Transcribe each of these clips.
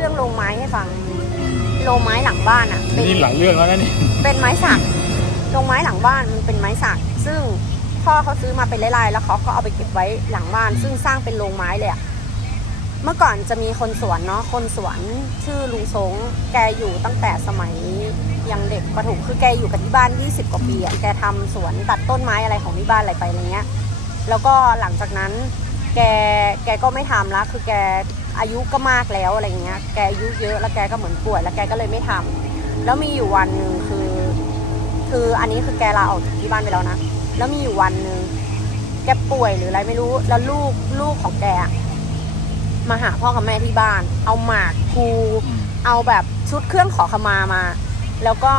รื่องโรงไม้ให้ฟัง โรงไม้หลังบ้านอะเป็นนี่หลังเรื่องแล้วนะนี่เป็นไม้สักโรงไม้หลังบ้านมันเป็นไม้สัก ซึ่งพ่อเขาซื้อมาเป็นลายๆแล้วเขาก็เอาไปเก็บไว้หลังบ้าน ซึ่งสร้างเป็นโรงไม้เลยอะเมื่อก่อนจะมีคนสวนเนาะคนสวนชื่อลุงสงแกอยู่ตั้งแต่สมัยยังเด็กประถมคือแกอยู่กับที่บ้าน 20 กว่าปีอะแกทำสวนตัดต้นไม้อะไรของที่บ้านอะไรไปอะไรเงี้ย แล้วก็หลังจากนั้น แกแกก็ไม่ทำละคือแกอายุก็มากแล้วอะไรเงี้ย แกอายุเยอะแล้วแกก็เหมือนป่วย แล้วแกก็เลยไม่ทำแล้วมีอยู่วันหนึ่งคือ คืออันนี้คือแกลาออกจากที่บ้านไปแล้วนะ แล้วมีอยู่วันหนึ่งแกป่วยหรืออะไรไม่รู้ แล้วลูกลูกของแกอะมาหาพ่อกับแม่ที่บ้าน เอาหมากภูอืมเอาแบบชุดเครื่องขอขมามา แล้วก็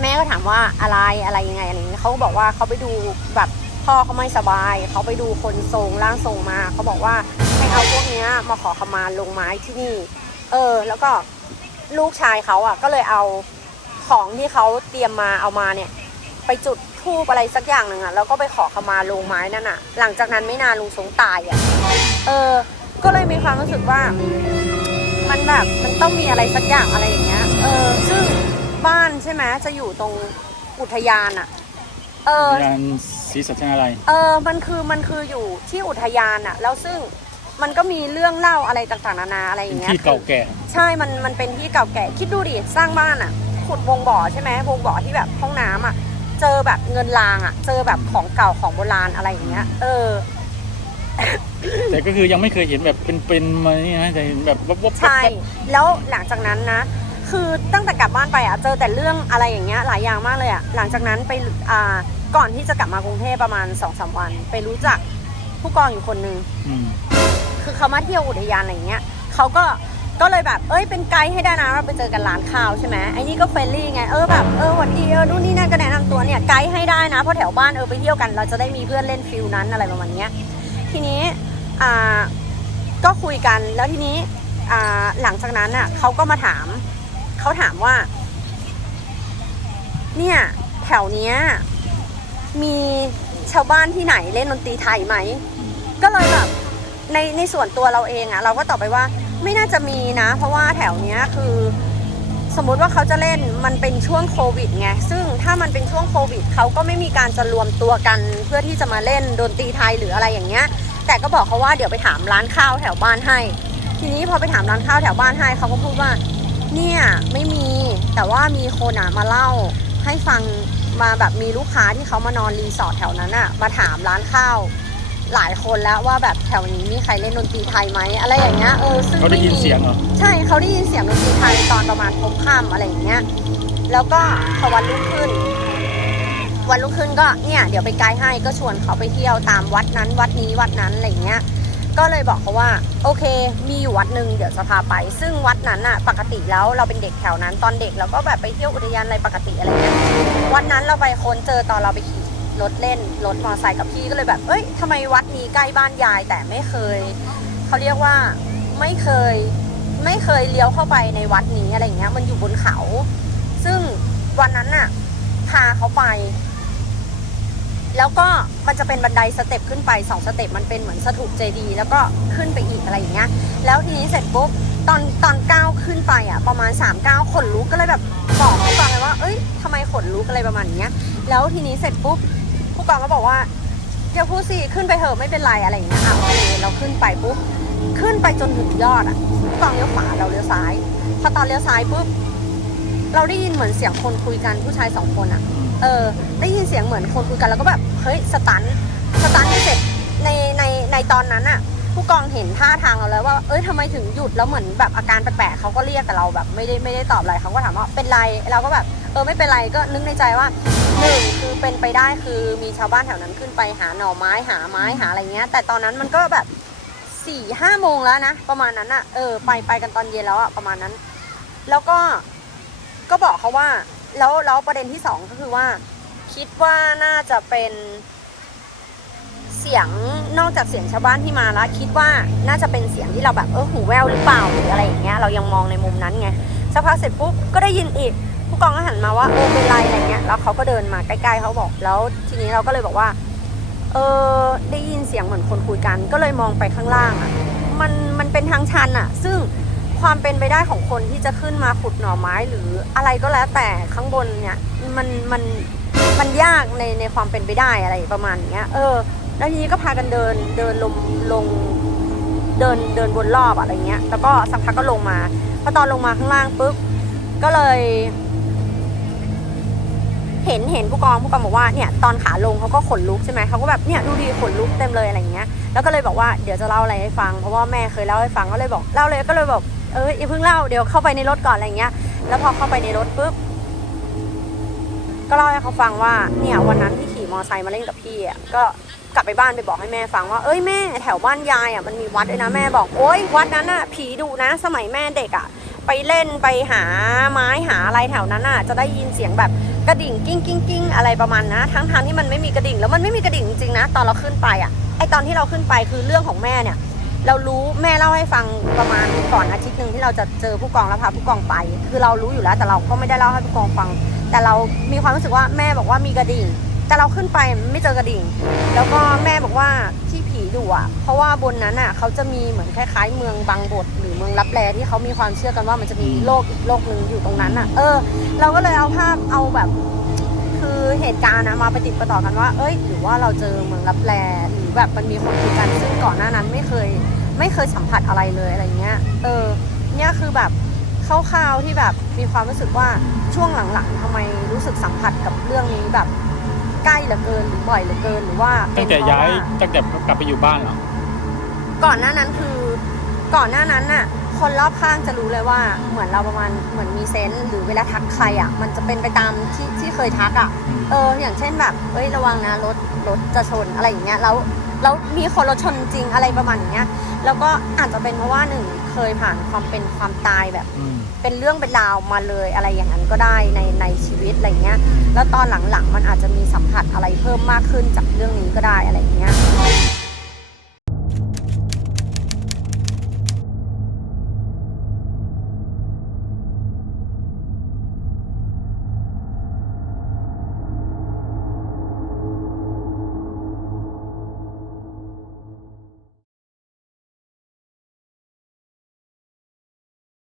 แม่ก็ถามว่าอะไรอะไรยังไงอะไรอย่างเงี้ยเขาก็บอกว่าเขาไปดูแบบ พ่อเขาไม่สบาย เขาไปดูคนทรงร่างทรงมา เขาบอกว่าให้เอาพวกเนี้ยมาขอขมาลงไม้ที่นี่ เออ แล้วก็ลูกชายเขาอะ ก็เลยเอาของที่เขาเตรียมมาเอามาเนี่ย ไปจุดทูบอะไรสักอย่างหนึ่งอะแล้วก็ไปขอขมาลงไม้นั่นอะ หลังจากนั้นไม่นานลุงสงตายอะเออ ก็เลยมีความรู้สึกว่า มันแบบมันต้องมีอะไรสักอย่างอะไรอย่างเงี้ย เออ ซึ่งบ้านใช่ไหมจะอยู่ตรงอุทยานอะ เอองานศรีสัชนาลัย เออ มันคือมันคืออยู่ที่อุทยานอะแล้วซึ่งมันก็มีเรื่องเล่าอะไรต่างๆนานาอะไรอเป็นย่างเงี้ยที่เก่าแก่ ใช่ มันมันเป็นที่เก่าแก่ คิดดูดิ สร้างบ้านอะขุดวงบ่อใช่ไหมวงบ่อที่แบบห้องน้ำอะเจอแบบเงินรางอะเจอแบบของเก่าของโบราณอะไรอย่างเงี้ย เออ แต่ก็คือยังไม่เคยเห็นแบบเป็นๆมานี่นะแต่เห็นแบบวับๆใช่ แล้วหลังจากนั้นนะ คือตั้งแต่กลับบ้านไปอะเจอแต่เรื่องอะไรอย่างเงี้ยหลายอย่างมากเลยอะหลังจากนั้นไปอ่าก่อนที่จะกลับมากรุงเทพประมาณ2อสวัน ไปรู้จักผู้กองอยู่คนหนึ่งอืมคือเขามาเที่ยวอุทยานอะไรอย่างเงี้ยเขาก็ก็เลยแบบ เอ้ยเป็นไกด์ให้ได้นะเราไปเจอกันร้านข้าวใช่ไหมไอ้นี่ก็เฟรนลี่ไงเออแบบเออหวันดีเออนู่นนี่นั่นก็แนะนำตัวเนี่ยไกด์ให้ได้นะเพราะแถวบ้านเออไปเที่ยวกัน เราจะได้มีเพื่อนเล่นฟิลนั้นอะไรประมาณเนี้ยทีนี้อ่าก็คุยกันแล้วทีนี้อ่าหลังจากนั้นอะเขาก็มาถาม เขาถามว่า เนี่ย แถวเนี้ย มีชาวบ้านที่ไหนเล่นดนตรีไทยไหม ก็เลยแบบในในส่วนตัวเราเองอะเราก็ตอบไปว่าไม่น่าจะมีนะ เพราะว่าแถวเนี้ยคือ สมมุติว่าเขาจะเล่นมันเป็นช่วงโควิดไงซึ่งถ้ามันเป็นช่วงโควิดเขาก็ไม่มีการจะรวมตัวกันเพื่อที่จะมาเล่นดนตรีไทยหรืออะไรอย่างเงี้ย แต่ก็บอกเขาว่าเดี๋ยวไปถามร้านข้าวแถวบ้านให้ ทีนี้พอไปถามร้านข้าวแถวบ้านให้เขาก็พูดว่า เนี่ยไม่มีแต่ว่ามีคนอะมาเล่าให้ฟังมาแบบมีลูกค้าที่เขามานอนรีสอร์ทแถวนั้นอะมาถามร้านข้าวหลายคนแล้วว่าแบบแถวนี้มีใครเล่นดนตรีไทยไหมอะไรอย่างเงี้ยเออซึ่งเขาได้ยินม่มีเสียงเหรอใช่เขาได้ยินเสียงดนตรีไทยตอนประมาณพบค่ำอะไรอย่างเงี้ยแล้วก็พอวันรุ่งขึ้น วันรุ่งขึ้นก็เนี่ยเดี๋ยวไปไกด์ให้ก็ชวนเขาไปเที่ยวตามวัดนั้นวัดนี้วัดนั้นอะไรอย่างเงี้ย ก็เลยบอกเขาว่าโอเค มีอยู่วัดหนึ่งเดี๋ยวจะพาไป ซึ่งวัดนั้นอะปกติแล้วเราเป็นเด็กแถวนั้นตอนเด็กเราก็แบบไปเที่ยวอุทยานอะไรปกติอะไรเงี้ยวันนั้นเราไปค้นเจอตอนเราไปขี่รถเล่นรถมอเตอร์ไซค์กับพี่ก็เลยแบบเอ้ยทำไมวัดนี้ใกล้บ้านยายแต่ไม่เคยเขาเรียกว่าไม่เคยไม่เคยเลี้ยวเข้าไปในวัดนี้อะไรเงี้ยมันอยู่บนเขา ซึ่งวันนั้นน่ะพาเขาไป แล้วก็มันจะเป็นบันไดสเต็ปขึ้นไปสองสเต็ปมันเป็นเหมือนสถูปเจดีย์แล้วก็ขึ้นไปอีกอะไรอย่างเงี้ย แล้วทีนี้เสร็จปุ๊บตอนตอนก้าวขึ้นไปอะประมาณ3ามก้าวขนลุกก็เลยแบบบอกผู้กองเลยว่า เอ้ยทำไมขนลุกอะไรประมาณเนี้ย แล้วทีนี้เสร็จปุ๊บผู้กองก็บอกว่าอย่าพูดสิขึ้นไปเถอะไม่เป็นไรอะไรอย่างเงี้ยอะโอเคเราขึ้นไปปุ๊บขึ้นไปจนถึงยอดอะผู้กองเลี้ยวขวาเราเลี้ยวซ้ายพอตอนเลี้ยวซ้ายปุ๊บเราได้ยินเหมือนเสียงคนคุยกันผู้ชายสองคนอะ เออได้ยินเสียงเหมือนคนคุยกันแล้วก็แบบเฮ้ยสตันสตันไปเสร็จในในในตอนนั้นอะผู้กองเห็นท่าทางเราแล้วว่า เอ้ยทำไมถึงหยุดแล้วเหมือนแบบอาการแปลกๆเขาก็เรียกกับเราแบบไม่ได้ไม่ได้ตอบอะไรเขาก็ถามว่าเป็นไรเราก็แบบเออไม่เป็นไรก็นึกในใจว่าหนึ่งคือเป็นไปได้คือมีชาวบ้านแถวนั้นขึ้นไปหาหน่อไม้หาไม้หาอะไรเงี้ย แต่ตอนนั้นมันก็แบบสี่ห้าโมงแล้วนะประมาณนั้นอะเออไปไปกันตอนเย็นแล้วอะประมาณนั้น แล้วก็ก็บอกเขาว่า แล้วแล้วประเด็นที่สองก็คือว่า คิดว่าน่าจะเป็นเสียงนอกจากเสียงชาวบ้านที่มาแล้วคิดว่าน่าจะเป็นเสียงที่เราแบบเออหูแววหรือเปล่าหรืออะไรอย่างเงี้ยเรายังมองในมุมนั้นไงสักพักเสร็จปุ๊บก็ได้ยินอีกผู้กองก็หันมาว่าเออเป็นไรอะไรเงี้ยแล้วเขาก็เดินมาใกล้ๆเขาบอกแล้ว ทีนี้เราก็เลยบอกว่าเออได้ยินเสียงเหมือนคนคุยกัน ก็เลยมองไปข้างล่างอะมันมันเป็นทางชันอะ ซึ่ง ความเป็นไปได้ของคนที่จะขึ้นมาขุดหน่อไม้หรืออะไรก็แล้วแต่ข้างบนเนี่ยมันมันมันยากในในความเป็นไปได้อะไรประมาณเนี้ย เออ แล้วทีนี้ก็พากันเดินเดินลงลงเดินเดินวนรอบอะไรเงี้ย แล้วก็สักพักก็ลงมาพอตอนลงมาข้างล่างปุ๊บก็เลย เห็นเห็นผู้กองผู้กองบอกว่าเนี่ยตอนขาลงเขาก็ขนลุกใช่ไหมเขาก็แบบเนี่ยดูดีขนลุกเต็มเลยอะไรเงี้ย แล้วก็เลยบอกว่าเดี๋ยวจะเล่าอะไรให้ฟังเพราะว่าแม่เคยเล่าให้ฟังก็เลยบอกเล่าเลยก็เลยบอก เอออย่าเพิ่งเล่าเดี๋ยวเข้าไปในรถก่อนอะไรเงี้ย แล้วพอเข้าไปในรถปุ๊บก็เล่าให้เขาฟังว่าเนี่ยวันนั้นที่ขี่มอไซค์มาเล่นกับพี่อะก็กลับไปบ้านไปบอกให้แม่ฟังว่าเอ้ยแม่แถวบ้านยายอะมันมีวัดด้วยนะแม่บอกโอ๊ยวัดนั้นอะผีดุนะ สมัยแม่เด็กอะ ไปเล่นไปหาไม้หาอะไรแถวนั้นอะ จะได้ยินเสียงแบบกระดิ่งกิ้งกิ้งกิ้งอะไรประมาณนะทั้งทางที่มันไม่มีกระดิ่งแล้วมันไม่มีกระดิ่งจริงๆนะ ตอนเราขึ้นไปอะไอตอนที่เราขึ้นไปคือเรื่องของแม่เนี่ย เรารู้แม่เล่าให้ฟังประมาณก่อนอาทิตย์หนึ่งที่เราจะเจอผู้กองแล้วพาผู้กองไป คือเรารู้อยู่แล้วแต่เราก็ไม่ได้เล่าให้ผู้กองฟัง แต่เรามีความรู้สึกว่าแม่บอกว่ามีกระดิ่ง แต่เราขึ้นไปไม่เจอกระดิ่ง แล้วก็แม่บอกว่าที่ผีดุอะ เพราะว่าบนนั้นอะเขาจะมีเหมือนคล้ายๆ เมืองบางบทหรือเมืองลับแลที่เขามีความเชื่อกันว่ามันจะมีโลกอีกโลกหนึ่งอยู่ตรงนั้นอะ เออ เราก็เลยเอาภาพเอาแบบ คือเหตุการณ์อะมาไปติดประต่อกันว่า เอ้ยหรือว่าเราเจอเมืองลับแลหรือแบบมันมีคนคุยกันซึ่งก่อนหน้านั้นไม่เคยไม่เคยสัมผัสอะไรเลยอะไรเงี้ย เออ เนี่ยคือแบบคร่าวๆที่แบบมีความรู้สึกว่าช่วงหลังๆทำไมรู้สึกสัมผัสกับเรื่องนี้แบบใกล้เหลือเกินหรือบ่อยเหลือเกินหรือว่าเป็ตั้นงแต่เพราะย้ายว่าตั้งแต่กลับไปอยู่บ้านเหรอก่อนหน้านั้นคือก่อนหน้านั้นน่ะ คนรอบข้างจะรู้เลยว่าเหมือนเราประมาณเหมือนมีเซนส์หรือเวลาทักใครอะ มันจะเป็นไปตามที่ที่เคยทักอะเอออย่างเช่นแบบเอ้ยระวังนะรถรถจะชนอะไรอย่างเงี้ยแล้วแล้วมีคนรถชนจริงอะไรประมาณอย่างเงี้ยแล้วก็อาจจะเป็นเพราะว่าหนึ่งเคยผ่านความเป็นความตายแบบ อืมเป็นเรื่องเป็นราวมาเลยอะไรอย่างนั้นก็ได้ในในชีวิตอะไรเงี้ย แล้วตอนหลังๆมันอาจจะมีสัมผัสอะไรเพิ่มมากขึ้นจากเรื่องนี้ก็ได้อะไร